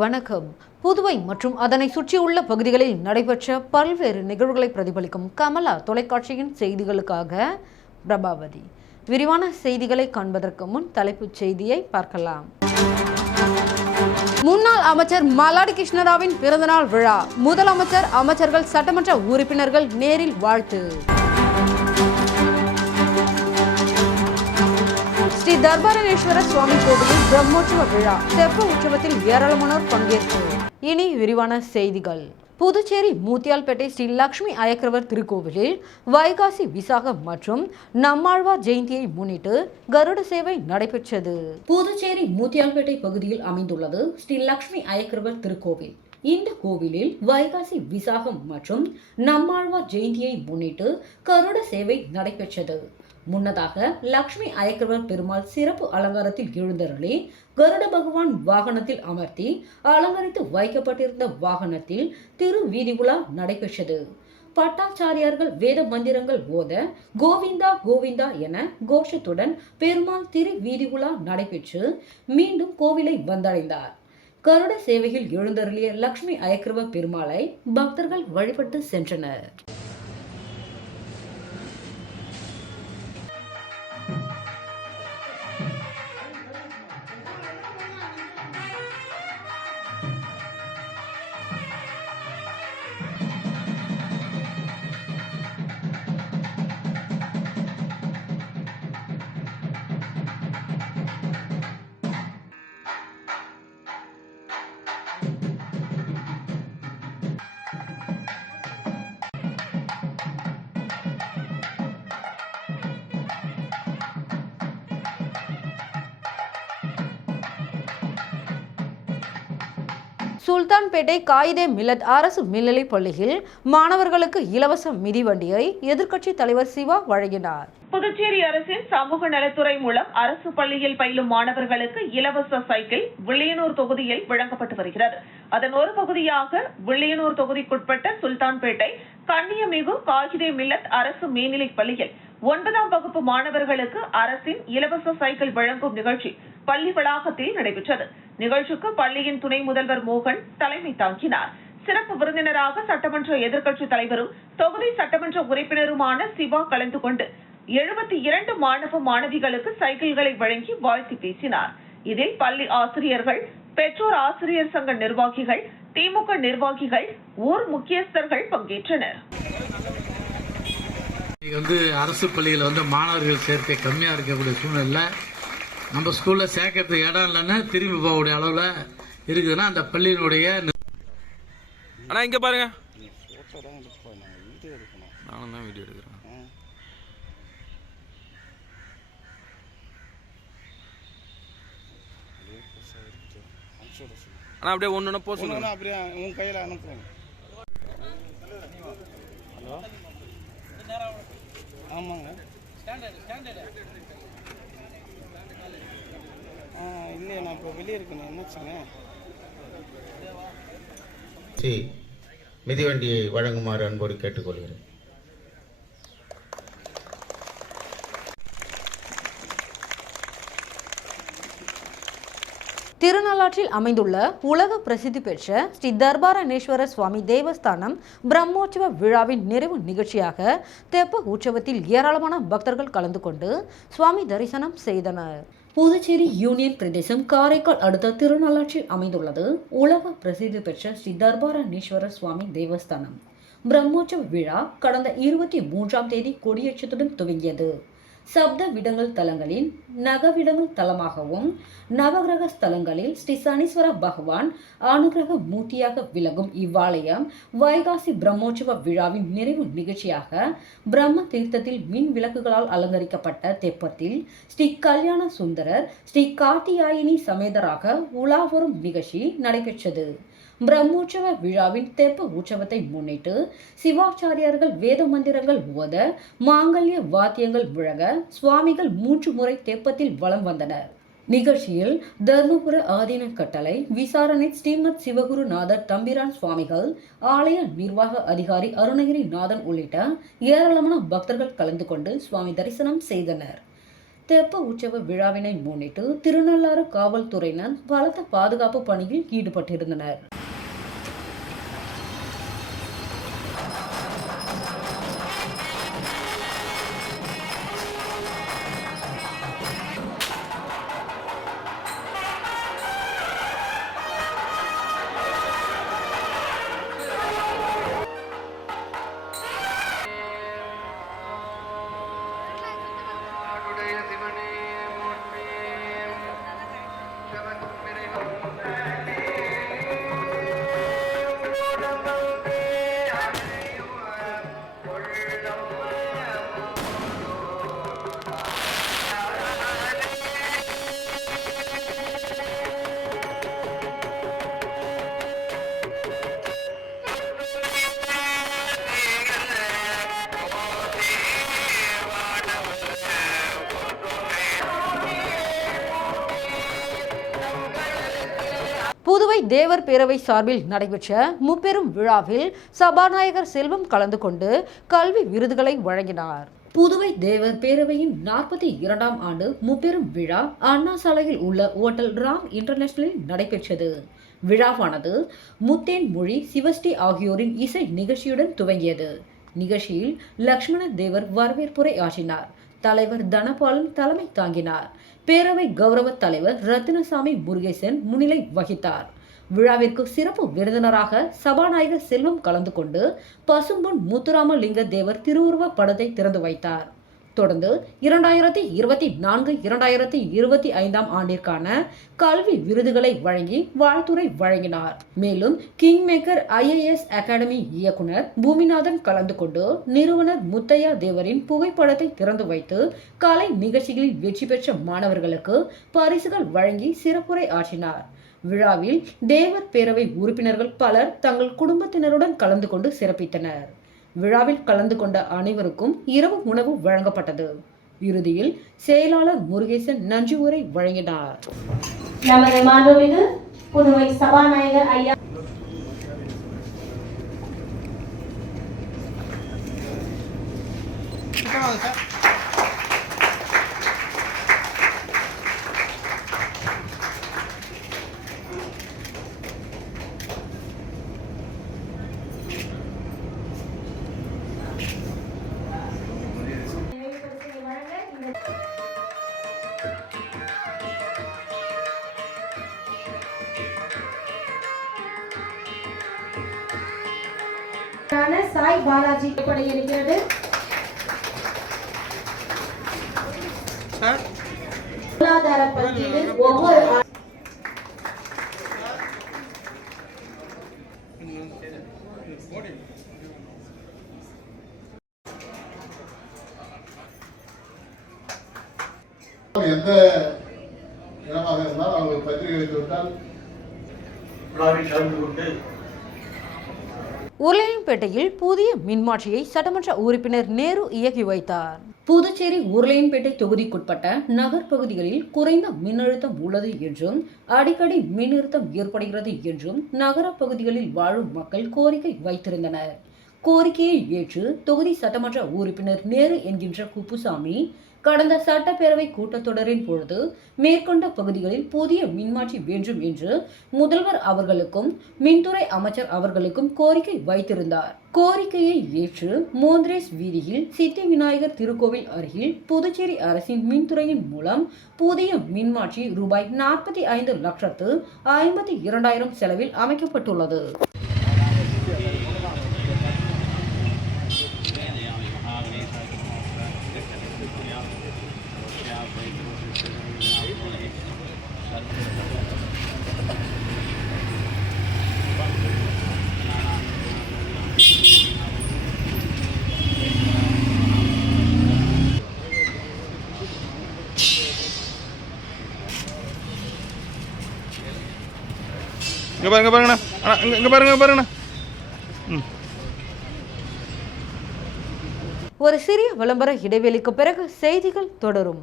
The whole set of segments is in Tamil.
வணக்கம். புதுவை மற்றும் அதனை சுற்றியுள்ள பகுதிகளில் நடைபெற்ற பல்வேறு நிகழ்வுகளை பிரதிபலிக்கும் கமலா தொலைக்காட்சியின் செய்திகளுக்காக பிரபாவதி. விரிவான செய்திகளை காண்பதற்கு முன் தலைப்புச் செய்தியை பார்க்கலாம். முன்னாள் அமைச்சர் மல்லாடி கிருஷ்ணராவின் பிறந்தநாள் விழா. முதலமைச்சர் அமைச்சர்கள் சட்டமன்ற உறுப்பினர்கள் நேரில் வாழ்த்து. ஸ்ரீ தர்பாரணேஸ்வர சுவாமி கோவிலில் பிரம்மோற்சவ விழா தெப்ப உற்சவத்தில் ஏராளமானோர் பங்கேற்பு. இனி விரிவான செய்திகள். புதுச்சேரி மூத்தியால்பேட்டை ஸ்ரீ லக்ஷ்மி அயக்கிரவர் திருக்கோவிலில் வைகாசி விசாகம் மற்றும் நம்மாழ்வார் ஜெயந்தியை முன்னிட்டு கருட சேவை நடைபெற்றது. புதுச்சேரி மூத்தியால்பேட்டை பகுதியில் அமைந்துள்ளது ஸ்ரீ லக்ஷ்மி அயக்கிரவர் திருக்கோவில். இந்த கோவிலில் வைகாசி விசாகம் மற்றும் நம்மாழ்வார் ஜெயந்தியை முன்னிட்டு கருட சேவை நடைபெற்றது. முன்னதாக லக்ஷ்மி ஐக்கிரவர் பெருமாள் சிறப்பு அலங்காரத்தில் எழுந்தருளி கருட பகவான் வாகனத்தில் அமர்த்தி அலங்கரித்து வைக்கப்பட்டிருந்த வாகனத்தில் திரு வீதிகுலா உலா நடைபெற்றது. பட்டாச்சாரியார்கள் வேத மந்திரங்கள் ஓத கோவிந்தா கோவிந்தா என கோஷத்துடன் பெருமாள் திரு வீதி உலா நடைபெற்று மீண்டும் கோவிலை வந்தடைந்தார். கருட சேவையில் எழுந்தருளிய லக்ஷ்மி அயக்கிரவ பெருமாளை பக்தர்கள் வழிபட்டு சென்றனர். சுல்தான்பேட்டை காயிதே மில்லத் அரசு மேல்நிலைப் பள்ளியில் மாணவர்களுக்கு இலவச மிதிவண்டியை எதிர்க்கட்சி தலைவர் சிவா வழங்கினார். புதுச்சேரி அரசின் சமூக நலத்துறை மூலம் அரசு பள்ளியில் பயிலும் மாணவர்களுக்கு இலவச சைக்கிள் வில்லியனூர் தொகுதியில் வழங்கப்பட்டு வருகிறது. அதன் ஒரு பகுதியாக வில்லியனூர் தொகுதிக்குட்பட்ட சுல்தான்பேட்டை கண்ணியமிகு காகிதே மில்லத் அரசு மேல்நிலைப் பள்ளியில் ஒன்பதாம் வகுப்பு மாணவர்களுக்கு அரசின் இலவச சைக்கிள் வழங்கும் நிகழ்ச்சி பள்ளி வளாகத்தில் நடைபெற்றது. நிகழ்ச்சிக்கு பள்ளியின் துணை முதல்வர் மோகன் தலைமை தாங்கினார். சிறப்பு விருந்தினராக சட்டமன்ற எதிர்க்கட்சி தலைவரும் தொகுதி சட்டமன்ற உறுப்பினருமான சிவா கலந்து கொண்டு எழுபத்தி இரண்டு மாணவ மாணவிகளுக்கு சைக்கிள்களை வழங்கி வாழ்த்து பேசினார். இதில் பள்ளி ஆசிரியர்கள் பெற்றோர் ஆசிரியர் சங்க நிர்வாகிகள் திமுக நிர்வாகிகள் ஊர் முக்கியஸ்தர்கள் பங்கேற்றனர். வந்து அரசு பள்ளியில் வந்து மாணவர்கள் சேர்க்கை கம்மியாக இருக்கக்கூடிய சூழ்நிலை நம்ம ஸ்கூலில் சேர்க்கறதுக்கு இடம் இல்லைன்னா திரும்பி போகக்கூடிய அளவில் இருக்குதுன்னா அந்த பள்ளியினுடைய அண்ணா இங்க பாருங்க. நானும் தான் வீடியோ எடுக்கிறேன். அண்ணா அப்படியே ஒன்று ஒன்று ஒன்று அப்படியே உன் கையில் அனுப்புகிறேன் ஹலோ? ஆமாங்க. இல்லையே நான் இப்போ வெளியே இருக்கேன் என்னாச்சுங்க சி மிதிவண்டியை வழங்குமாறு அன்போடு கேட்டுக்கொள்கிறேன். திருநள்ளாற்றில் அமைந்துள்ள உலக பிரசித்தி பெற்ற ஸ்ரீ தர்பாரணேஸ்வரர் சுவாமி தேவஸ்தானம் பிரம்மோற்சவ விழாவின் நிறைவு நிகழ்ச்சியாக தெப்ப உற்சவத்தில் ஏராளமான பக்தர்கள் கலந்து கொண்டு சுவாமி தரிசனம் செய்தனர். புதுச்சேரி யூனியன் பிரதேசம் காரைக்கால் அடுத்த திருநள்ளாற்றில் அமைந்துள்ளது. உலக பிரசித்தி பெற்ற ஸ்ரீ தர்பாரணேஸ்வரர் சுவாமி தேவஸ்தானம். பிரம்மோற்சவ விழா கடந்த இருபத்தி மூன்றாம் தேதி கொடியேற்றத்துடன் துவங்கியது. சப்த விடங்கள் தலங்களின் நகவிடங்கள் தலமாகவும் நவகிரக ஸ்தலங்களில் ஸ்ரீ சனீஸ்வர பகவான் அனுகிரக மூர்த்தியாக விளங்கும் இவ்வாலயம் வைகாசி பிரம்மோற்சவ விழாவின் நிறைவு நிகழ்ச்சியாக பிரம்ம தீர்த்தத்தில் மின் விளக்குகளால் அலங்கரிக்கப்பட்ட தெப்பத்தில் ஸ்ரீ கல்யாண சுந்தரர் ஸ்ரீ கார்த்தியாயினி சமேதராக உலா வரும் நிகழ்ச்சி நடைபெற்றது. பிரம்மோற்சவ விழாவின் தெப்ப உற்சவத்தை முன்னிட்டு சிவாச்சாரியார்கள் வேத மந்திரங்கள் ஓத மாங்கல்ய வாத்தியங்கள் முழங்க சுவாமிகள் மூன்று முறை தெப்பத்தில் வலம் வந்தனர். நிகழ்ச்சியில் தர்மபுர ஆதீன கட்டளை விசாரணை ஸ்ரீமத் சிவகுருநாதர் தம்பிரான் சுவாமிகள் ஆலய நிர்வாக அதிகாரி அருணகிரி நாதன் உள்ளிட்ட ஏராளமான பக்தர்கள் கலந்து கொண்டு சுவாமி தரிசனம் செய்தனர். தெப்ப உற்சவ விழாவினை முன்னிட்டு திருநள்ளாறு காவல்துறையினர் பலத்த பாதுகாப்பு பணியில் ஈடுபட்டிருந்தனர். தேவர் பேரவை சார்பில் நடைபெற்ற முப்பெரும் விழாவில் சபாநாயகர் செல்வம் கலந்து கொண்டு கல்வி விருதுகளை வழங்கினார். புதுவை தேவர் பேரவையின் நாற்பத்தி இரண்டாம் ஆண்டு முப்பெரும் விழா அண்ணா சாலையில் உள்ள ஓட்டல் ராம் இன்டர்நேஷனலில் நடைபெற்றது. விழாவானது முத்தேன் மொழி சிவஸ்ரீ ஆகியோரின் இசை நிகழ்ச்சியுடன் துவங்கியது. நிகழ்ச்சியில் லக்ஷ்மண தேவர் வரவேற்புரை ஆற்றினார். தலைவர் தனபாலன் தலைமை தாங்கினார். பேரவை கௌரவ தலைவர் ரத்தினசாமி முருகேசன் முன்னிலை வகித்தார். விழாவிற்கு சிறப்பு விருந்தினராக சபாநாயகர் செல்வம் கலந்து கொண்டு பசும்பொன் முத்துராமலிங்க தேவர் திருவுருவ படத்தை திறந்து வைத்தார். தொடர்ந்து இரண்டாயிரத்தி இருபத்தி நான்கு இரண்டாயிரத்தி இருபத்தி ஐந்தாம் ஆண்டிற்கான கல்வி விருதுகளை வழங்கி வாழ்த்துரை வழங்கினார். மேலும் கிங் மேக்கர் ஐஏஎஸ் அகாடமி இயக்குனர் பூமிநாதன் கலந்து கொண்டு நிறுவனர் முத்தையா தேவரின் புகைப்படத்தை திறந்து வைத்து கலை நிகழ்ச்சிகளில் வெற்றி பெற்ற மாணவர்களுக்கு பரிசுகள் வழங்கி சிறப்புரை ஆற்றினார். விழாவில் தேவர் பேரவை உறுப்பினர்கள் பலர் தங்கள் குடும்பத்தினருடன் கலந்து கொண்டு சிறப்பித்தனர். விழாவில் கலந்து கொண்ட அனைவருக்கும் இரவு உணவு வழங்கப்பட்டது. இறுதியில் செயலாளர் முருகேசன் நன்றி உரை வழங்கினார். நமது மாண்புமிகு புதுவை சபாநாயகர் ஐயா. சாய் பாலாஜி பட இருக்கிறது சார் பொருளாதார பங்கீடு ஒவ்வொரு ஆ- எந்த இடமாக இருந்தாலும் அவர்கள் பத்திரிகை வைத்து விட்டால் விழாவில் கலந்து கொண்டு உருளையன்பேட்டையில் புதிய மின்மாற்றியை சட்டமன்ற உறுப்பினர் நேரு இயக்கி வைத்தார். புதுச்சேரி உருளையன்பேட்டை தொகுதிக்குட்பட்ட நகர் பகுதிகளில் குறைந்த மின்னழுத்தம் உள்ளது என்றும் அடிக்கடி மின்னழுத்தம் ஏற்படுகிறது என்றும் நகர பகுதிகளில் வாழும் மக்கள் கோரிக்கை வைத்திருந்தனர். கோரிக்கையை ஏற்று தொகுதி சட்டமன்ற உறுப்பினர் நேரு என்கின்ற குப்புசாமி கடந்த சட்டப்பேரவை கூட்டத்தொடரின் பொழுது மேற்கொண்ட பகுதிகளில் புதிய மின்மாற்றி வேண்டும் என்று முதல்வர் அவர்களுக்கும் மின்துறை அமைச்சர் அவர்களுக்கும் கோரிக்கை வைத்திருந்தார். கோரிக்கையை ஏற்று மோந்திரேஸ் வீதியில் சித்தி விநாயகர் திருக்கோவில் அருகில் புதுச்சேரி அரசின் மின்துறையின் மூலம் புதிய மின்மாற்றி ரூபாய் நாற்பத்தி ஐந்து லட்சத்து ஐம்பத்தி இரண்டாயிரம் செலவில் அமைக்கப்பட்டுள்ளது. இங்க பாருங்க பாருங்கண்ணா. அண்ணா இங்க இங்க பாருங்க பாருங்கண்ணா. ம். ஒரு சிறிய விளம்பர இடைவெளிக்கு பிறகு செய்திகள் தொடரும்.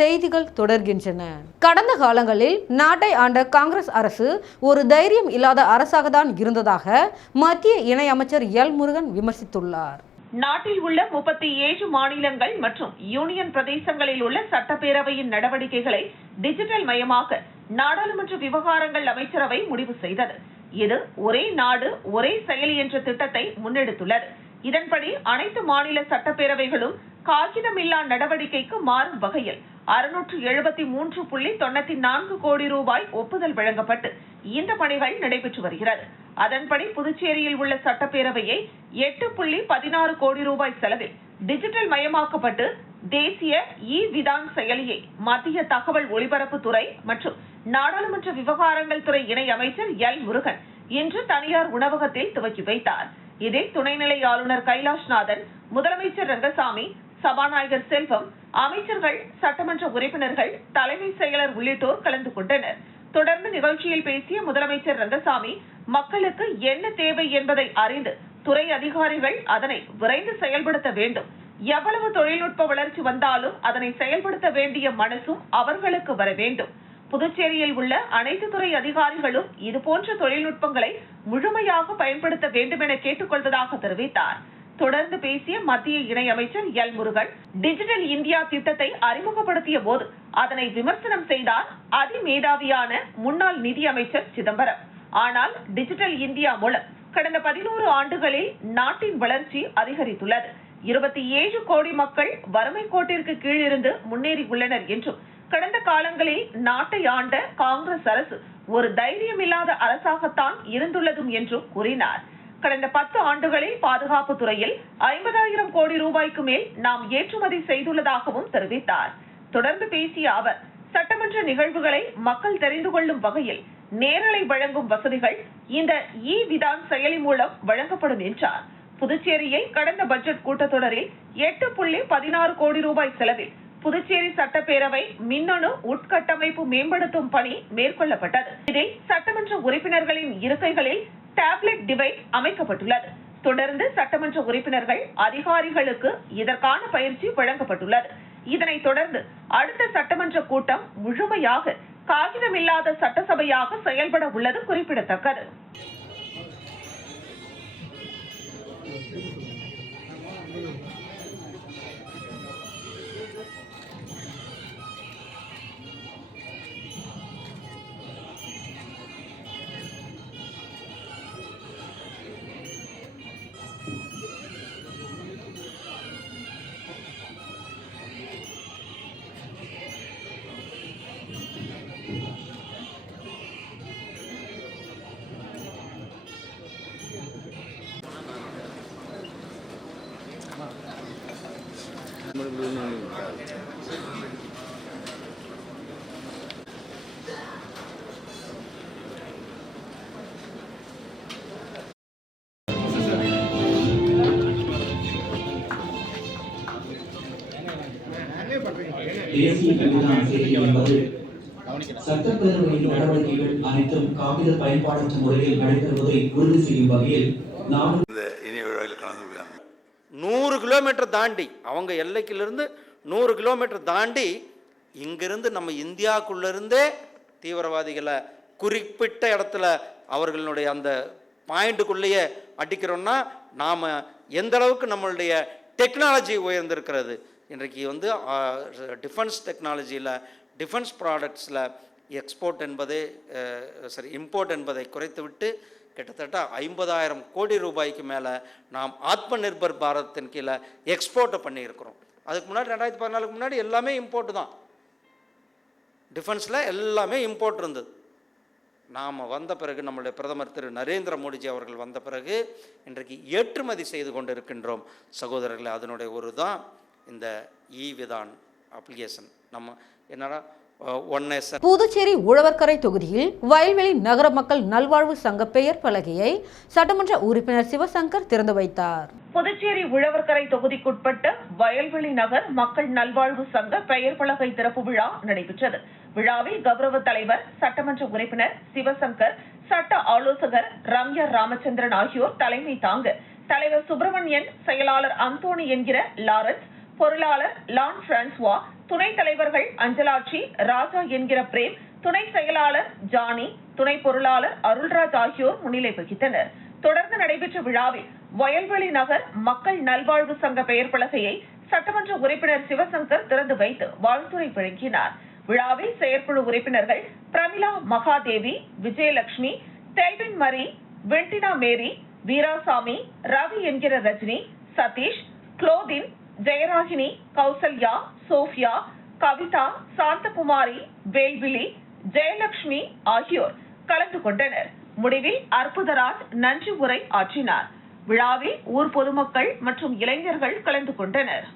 செய்திகள் தொடர்கின்றன. கடந்த காலங்களில் நாட்டை ஆண்ட காங்கிரஸ் அரசு ஒரு தைரியம் இல்லாத அரசாக தான் இருந்ததாக மத்திய இணையமைச்சர் எல் முருகன் விமர்சித்துள்ளார். நாட்டில் உள்ள முப்பத்தி ஏழு மாநிலங்கள் மற்றும் யூனியன் பிரதேசங்களில் உள்ள சட்டப்பேரவையின் நடவடிக்கைகளை டிஜிட்டல் மயமாக்க நாடாளுமன்ற விவகாரங்கள் அமைச்சரவை முடிவு செய்தது. இது ஒரே நாடு ஒரே செயலி என்ற திட்டத்தை முன்னெடுத்துள்ளது. இதன்படி அனைத்து மாநில சட்டப்பேரவைகளும் காகிதமில்லா நடவடிக்கைக்கு மாறும் வகையில் அறுநூற்று எழுபத்தி மூன்று புள்ளி தொண்ணூத்தி நான்கு கோடி ரூபாய் ஒப்புதல் வழங்கப்பட்டு இந்த பணிகள் நடைபெற்று வருகிறது. அதன்படி புதுச்சேரியில் உள்ள சட்டப்பேரவையை எட்டு புள்ளி பதினாறு கோடி ரூபாய் செலவில் டிஜிட்டல் மயமாக்கப்பட்டு தேசிய இ விதான் செயலியை மத்திய தகவல் ஒலிபரப்புத்துறை மற்றும் நாடாளுமன்ற விவகாரங்கள் துறை இணை அமைச்சர் எல். முருகன் இன்று தனியார் உணவகத்தில் துவக்கி வைத்தார். இதில் துணைநிலை ஆளுநர் கைலாஷ்நாதன் முதலமைச்சர் ரங்கசாமி சபாநாயகர் செல்வம் அமைச்சர்கள் சட்டமன்ற உறுப்பினர்கள் தலைமை செயலர் உள்ளிட்டோர் கலந்து கொண்டனர். தொடர்ந்து நிகழ்ச்சியில் பேசிய முதலமைச்சர் ரங்கசாமி மக்களுக்கு என்ன தேவை என்பதை அறிந்து துறை அதிகாரிகள் அதனை விரைந்து செயல்படுத்த வேண்டும். எவ்வளவு தொழில்நுட்ப வளர்ச்சி வந்தாலும் அதனை செயல்படுத்த வேண்டிய மனசும் அவர்களுக்கு வர வேண்டும். புதுச்சேரியில் உள்ள அனைத்து துறை அதிகாரிகளும் இதுபோன்ற தொழில்நுட்பங்களை முழுமையாக பயன்படுத்த வேண்டும் என கேட்டுக்கொள்வதாக தெரிவித்தார். தொடர்ந்து பேசிய மத்திய இணையமைச்சர் எல் முருகன் டிஜிட்டல் இந்தியா திட்டத்தை அறிமுகப்படுத்திய போது அதனை விமர்சனம் செய்தார் அதிமேதாவியான முன்னாள் நிதியமைச்சர் சிதம்பரம். ஆனால் டிஜிட்டல் இந்தியா மூலம் கடந்த பதினோரு ஆண்டுகளில் நாட்டின் வளர்ச்சி அதிகரித்துள்ளது. இருபத்தி ஏழு கோடி மக்கள் வறுமை கோட்டிற்கு கீழிருந்து முன்னேறி உள்ளனர் என்றும் கடந்த காலங்களில் நாட்டை ஆண்ட காங்கிரஸ் அரசு ஒரு தைரியமில்லாத அரசாகத்தான் இருந்துள்ளதும் என்றும் கூறினார். கடந்த பத்து ஆண்டுகளில் பாதுகாப்பு துறையில் ஐம்பதாயிரம் கோடி ரூபாய்க்கு மேல் நாம் ஏற்றுமதி செய்துள்ளதாகவும் தெரிவித்தார். தொடர்ந்து பேசிய அவர் சட்டமன்ற நிகழ்வுகளை மக்கள் தெரிந்து கொள்ளும் வகையில் நேரலை வழங்கும் வசதிகள் இந்த இ விதான் செயலி மூலம் வழங்கப்படும் என்றார். புதுச்சேரியில் கடந்த பட்ஜெட் கூட்டத்தொடரில் எட்டு புள்ளி பதினாறு கோடி ரூபாய் செலவில் புதுச்சேரி சட்டப்பேரவை மின்னணு உட்கட்டமைப்பு மேம்படுத்தும் பணி மேற்கொள்ளப்பட்டது. இதில் சட்டமன்ற உறுப்பினர்களின் இருக்கைகளில் டேப்லெட் டிவைஸ் அமைக்கப்பட்டுள்ளது. தொடர்ந்து சட்டமன்ற உறுப்பினர்கள் அதிகாரிகளுக்கு இதற்கான பயிற்சி வழங்கப்பட்டுள்ளது. இதனைத் தொடர்ந்து அடுத்த சட்டமன்ற கூட்டம் முழுமையாக காகிதமில்லாத சட்டசபையாக செயல்பட உள்ளது குறிப்பிடத்தக்கது. தேசிய கல்விதான் செய்தி என்பது சட்டப்பேரவையின் நடவடிக்கைகள் அனைத்தும் காகித பயன்பாடற்ற முறையில் நடைபெறுவதை உறுதி செய்யும் வகையில் நாடு கிலோமீட்டர் தாண்டி அவங்க எல்லைக்கிலிருந்து நூறு கிலோமீட்டர் தாண்டி இங்கிருந்து நம்ம இந்தியாவுக்குள்ளேருந்தே தீவிரவாதிகளை குறிப்பிட்ட இடத்துல அவர்களுடைய அந்த பாயிண்ட்டுக்குள்ளேயே அடிக்கிறோம்னா நாம் எந்த அளவுக்கு நம்மளுடைய டெக்னாலஜி உயர்ந்திருக்கிறது. இன்றைக்கு வந்து டிஃபென்ஸ் டெக்னாலஜியில் டிஃபென்ஸ் ப்ராடக்ட்ஸில் எக்ஸ்போர்ட் என்பதே சரி இம்போர்ட் என்பதை குறைத்துவிட்டு கிட்டத்தட்ட ஐம்பதாயிரம் கோடி ரூபாய்க்கு மேலே நாம் ஆத்ம நிர்பர் பாரத்தின் கீழே எக்ஸ்போர்ட்டை பண்ணியிருக்கிறோம். அதுக்கு முன்னாடி ரெண்டாயிரத்தி பதினாலுக்கு முன்னாடி எல்லாமே இம்போர்ட் தான். டிஃபென்ஸில் எல்லாமே இம்போர்ட் இருந்தது. நாம் வந்த பிறகு நம்மளுடைய பிரதமர் திரு நரேந்திர மோடிஜி அவர்கள் வந்த பிறகு இன்றைக்கு ஏற்றுமதி செய்து கொண்டு இருக்கின்றோம் சகோதரர்களே அதனுடைய ஒரு தான் இந்த இ விதான் அப்ளிகேஷன் நம்ம என்னடா புதுச்சேரி உழவர்கரை தொகுதியில் வயல்வெளி நகர மக்கள் நல்வாழ்வு சங்க பெயர் பலகையை சட்டமன்ற உறுப்பினர் சிவசங்கர் திறந்து வைத்தார். புதுச்சேரி உழவர்கரை தொகுதிக்குட்பட்ட வயல்வெளி நகர் மக்கள் நல்வாழ்வு சங்க பெயர் பலகை திறப்பு விழா நடைபெற்றது. விழாவில் கௌரவ தலைவர் சட்டமன்ற உறுப்பினர் சிவசங்கர் சட்ட ஆலோசகர் ரம்யா ராமச்சந்திரன் ஆகியோர் தலைமை தாங்க. தலைவர் சுப்பிரமணியன் செயலாளர் அந்தோணி என்கிற லாரன்ஸ் பொருளாளர் லான் பிரான்சுவா துணைத் தலைவர்கள் அஞ்சலாட்சி ராஜா என்கிற பிரேம் துணை செயலாளர் ஜானி துணை பொருளாளர் அருள்ராஜ் ஆகியோர் முன்னிலை வகித்தனர். தொடர்ந்து நடைபெற்ற விழாவில் வயல்வெளி நகர் மக்கள் நல்வாழ்வு சங்க பெயர் பலகையை சட்டமன்ற உறுப்பினர் சிவசங்கர் திறந்து வைத்து வாழ்த்துரை வழங்கினார். விழாவில் செயற்குழு உறுப்பினர்கள் பிரமிளா மகாதேவி விஜயலட்சுமி தெல்வின் மரி வெண்டினா மேரி வீராசாமி ரவி என்கிற ரஜினி சதீஷ் குளோதின் ஜெயராகினி கௌசல்யா சோஃபியா கவிதா சாந்தகுமாரி வேல்விழி ஜெயலட்சுமி ஆகியோர் கலந்து கொண்டனர். முடிவில் அற்புதராஜ் நன்றி உரை ஆற்றினார். விழாவில் ஊர் பொதுமக்கள் மற்றும் இளைஞர்கள் கலந்து கொண்டனர்.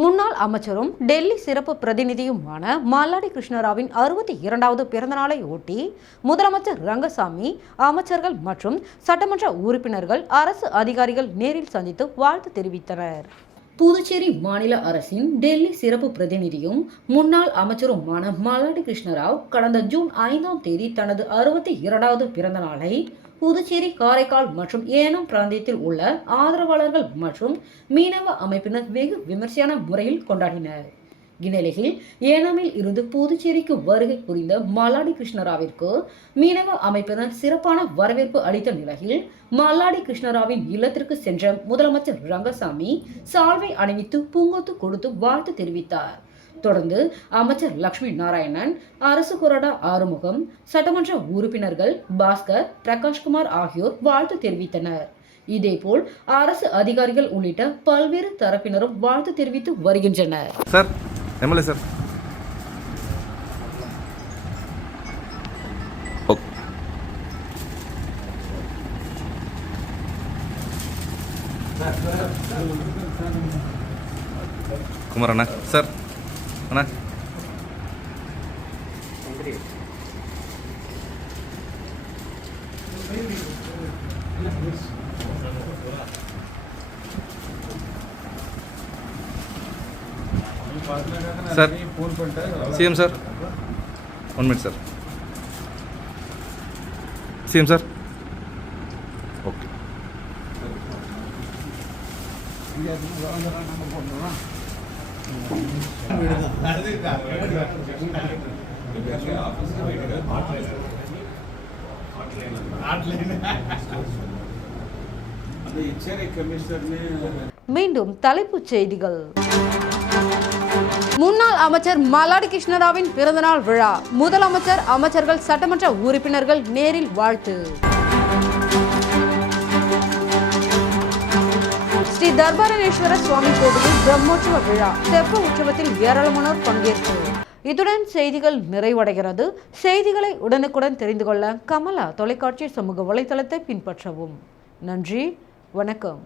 முன்னாள் அமைச்சரும் டெல்லி சிறப்பு பிரதிநிதியுமான மல்லாடி கிருஷ்ணராவின் அறுபத்தி இரண்டாவது பிறந்தநாளை ஒட்டி முதலமைச்சர் ரங்கசாமி அமைச்சர்கள் மற்றும் சட்டமன்ற உறுப்பினர்கள் அரசு அதிகாரிகள் நேரில் சந்தித்து வாழ்த்து தெரிவித்தனர். புதுச்சேரி மாநில அரசின் டெல்லி சிறப்பு பிரதிநிதியும் முன்னாள் அமைச்சருமான மல்லாடி கிருஷ்ணராவ் கடந்த ஜூன் ஐந்தாம் தேதி தனது அறுபத்தி இரண்டாவது பிறந்த நாளை புதுச்சேரி காரைக்கால் மற்றும் ஏனம் பிராந்தியத்தில் உள்ள ஆதரவாளர்கள் மற்றும் மீனவ அமைப்பினர் வெகு விமர்சையான முறையில் கொண்டாடினர். இந்நிலையில் ஏனாமில் இருந்து புதுச்சேரிக்கு வருகை புரிந்த மல்லாடி கிருஷ்ணராவிற்கு மீனவ அமைப்பினர் சிறப்பான வரவேற்பு அளித்த நிலையில் மல்லாடி கிருஷ்ணராவின் இல்லத்திற்கு சென்ற முதலமைச்சர் ரங்கசாமி சால்வை அணிவித்து பூங்கொத்து கொடுத்து வாழ்த்து தெரிவித்தார். தொடர்ந்து அமைச்சர் லக்ஷ்மி நாராயணன் அரசு கொறடா ஆறுமுகம் சட்டமன்ற உறுப்பினர்கள் பாஸ்கர் பிரகாஷ்குமார் ஆகியோர் வாழ்த்து தெரிவித்தனர். இதேபோல் அரசு அதிகாரிகள் உள்ளிட்ட பல்வேறு தரப்பினரும் வாழ்த்து தெரிவித்து வருகின்றனர். Sir MLA sir. Okay. Sir. அண்ணா. Sir CM sir. One minute sir. CM sir. Okay. மீண்டும் தலைப்புச் செய்திகள். முன்னாள் அமைச்சர் மல்லாடி கிருஷ்ணராவின் பிறந்தநாள் விழா. முதலமைச்சர் அமைச்சர்கள் சட்டமன்ற உறுப்பினர்கள் நேரில் வாழ்த்து. ஸ்ரீ தர்பாரணேஸ்வர சுவாமி கோவிலில் பிரம்மோற்சவ விழா தெப்ப உற்சவத்தில் ஏராளமானோர் பங்கேற்பு. இத்துடன் செய்திகள் நிறைவடைகிறது. செய்திகளை உடனுக்குடன் தெரிந்து கொள்ள கமலா தொலைக்காட்சி சமூக வலைதளத்தை பின்பற்றவும். நன்றி வணக்கம்.